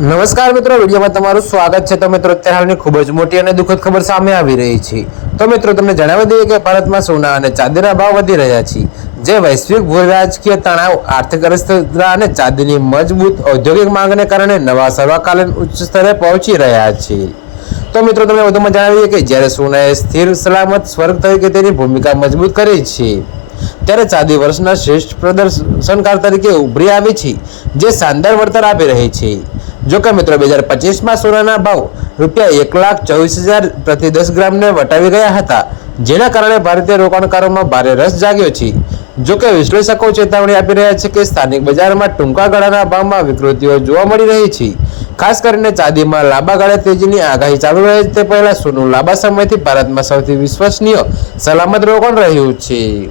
નમસ્કાર મિત્રો, વિડીયોમાં તમારું સ્વાગત છે. તો મિત્રો, અત્યારે હાલની ખૂબ જ મોટી અને દુઃખદ ખબર સામે આવી રહી છે. તો મિત્રો, તમને જણાવી દઈએ કે ભારતમાં સોના અને ચાંદીના ભાવ વધી રહ્યા છે. જે વૈશ્વિક ભૂ રાજકીય તણાવ આર્થિક અસ્થિરતા અને ચાંદીની મજબૂત ઔદ્યોગિક માંગને કારણે નવા સર્વકાલીન ઉચ્ચ સ્તરે પહોંચી રહ્યા છે. તો મિત્રો, તમને વધુમાં જણાવીએ કે જ્યારે સોનાએ સ્થિર સલામત સ્વર્ગ તરીકે તેની ભૂમિકા મજબૂત કરી છે, ત્યારે ચાંદી વર્ષના શ્રેષ્ઠ પ્રદર્શનકાર તરીકે ઉભરી આવી છે, જે શાનદાર વળતર આપી રહી છે. જો કે મિત્રો બે હજાર પચીસમાં સોનાના ભાવ રૂપિયા એક લાખ ચોવીસ હજાર પ્રતિ દસ ગ્રામને વટાવી ગયા હતા. જેના કારણે ભારતીય રોકાણકારોમાં ભારે રસ જાગ્યો છે. જોકે વિશ્લેષકો ચેતવણી આપી રહ્યા છે કે સ્થાનિક બજારમાં ટૂંકા ગાળાના ભાવમાં વિકૃતિઓ જોવા મળી રહી છે. ખાસ કરીને ચાંદીમાં લાંબા ગાળે તેજીની આગાહી ચાલુ રહે તે પહેલાં સોનું લાંબા સમયથી ભારતમાં સૌથી વિશ્વસનીય સલામત રોકાણ રહ્યું છે.